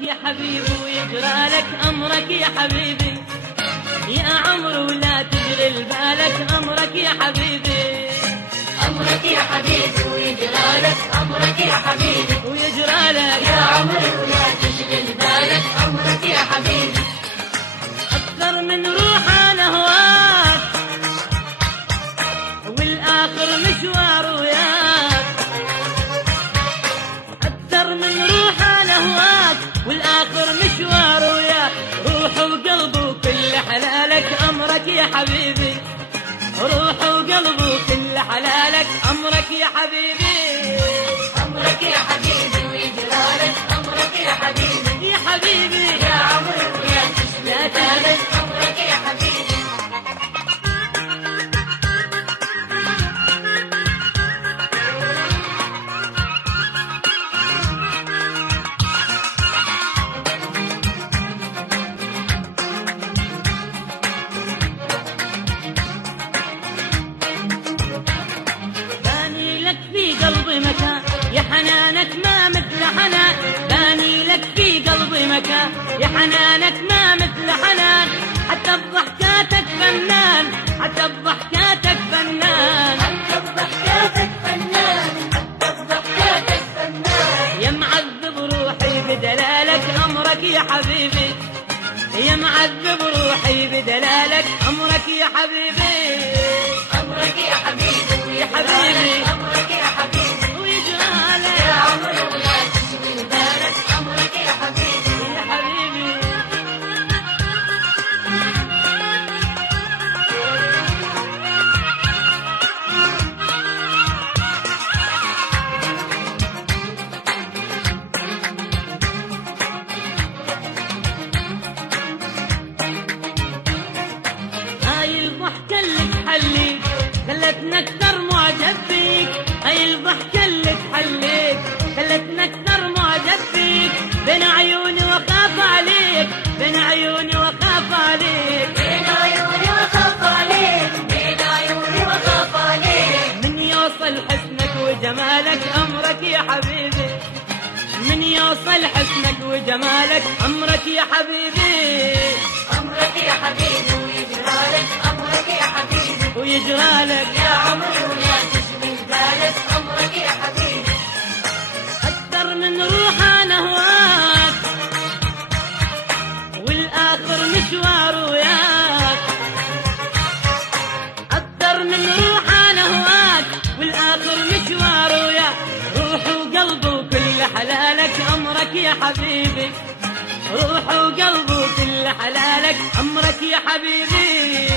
يا حبيبي ويجرى لك أمرك يا حبيبي، يا عمر ولا تشغل بالك أمرك يا حبيبي. أمرك يا حبيبي ويجرى لك أمرك يا حبيبي، ويجرى لك يا عمر ولا تشغل بالك أمرك يا حبيبي. أكثر من روح أنا هواك والآخر مشوار وياك، أكثر من روح أنا هواك والآخر مشوار وياك، روح وقلب وكل حلالك أمرك يا حبيبي، روح وقلب وكل حلالك أمرك يا حبيبي. أمرك يا حبيبي ويجرى لك أمرك يا حبيبي، يا حبيبي يا عمر ويا تشغل بالك أمرك يا حبيبي. يا حنانك ما مثل حنان، باني لك في قلبي مكان، يا حنانك ما مثل حنان، حتى بضحكاتك فنان، حتى بضحكاتك فنان، حتى بضحكاتك فنان، حتى بضحكاتك فنان. يا معذب روحي بدلالك أمرك يا حبيبي، يا معذب روحي بدلالك أمرك يا حبيبي. أمرك يا حبيبي يا حبيبي أمرك يا حبيبي، ويجرالك يا عمر ولا تشغل بالك أمرك يا حبيبي. يا حبيبي. هاي الضحكة اللي تحليك خلتنا أكثر معجب فيك، هاي الضحكة اللي تحليك خلتنا أكثر معجب فيك، بين عيوني وخاف عليك، بين عيوني وخاف عليك، بين عيوني وخاف عليك، بين عيوني وخاف عليك. من يوصل حسنك وجمالك أمرك يا حبيبي، من يوصل حسنك وجمالك أمرك يا حبيبي. أمرك يا حبيبي ويجرى لك أمرك يا حبيبي، ويجرى لك يا عمر ولا تشغل بالك أمرك يا حبيبي. أكثر من روح أنا هواك والآخر مشوار وياك، أكثر من روح أنا هواك والآخر مشوار وياك، روح وقلب وكل حلالك أمرك يا حبيبي، روح وقلب وكل حلالك أمرك يا حبيبي.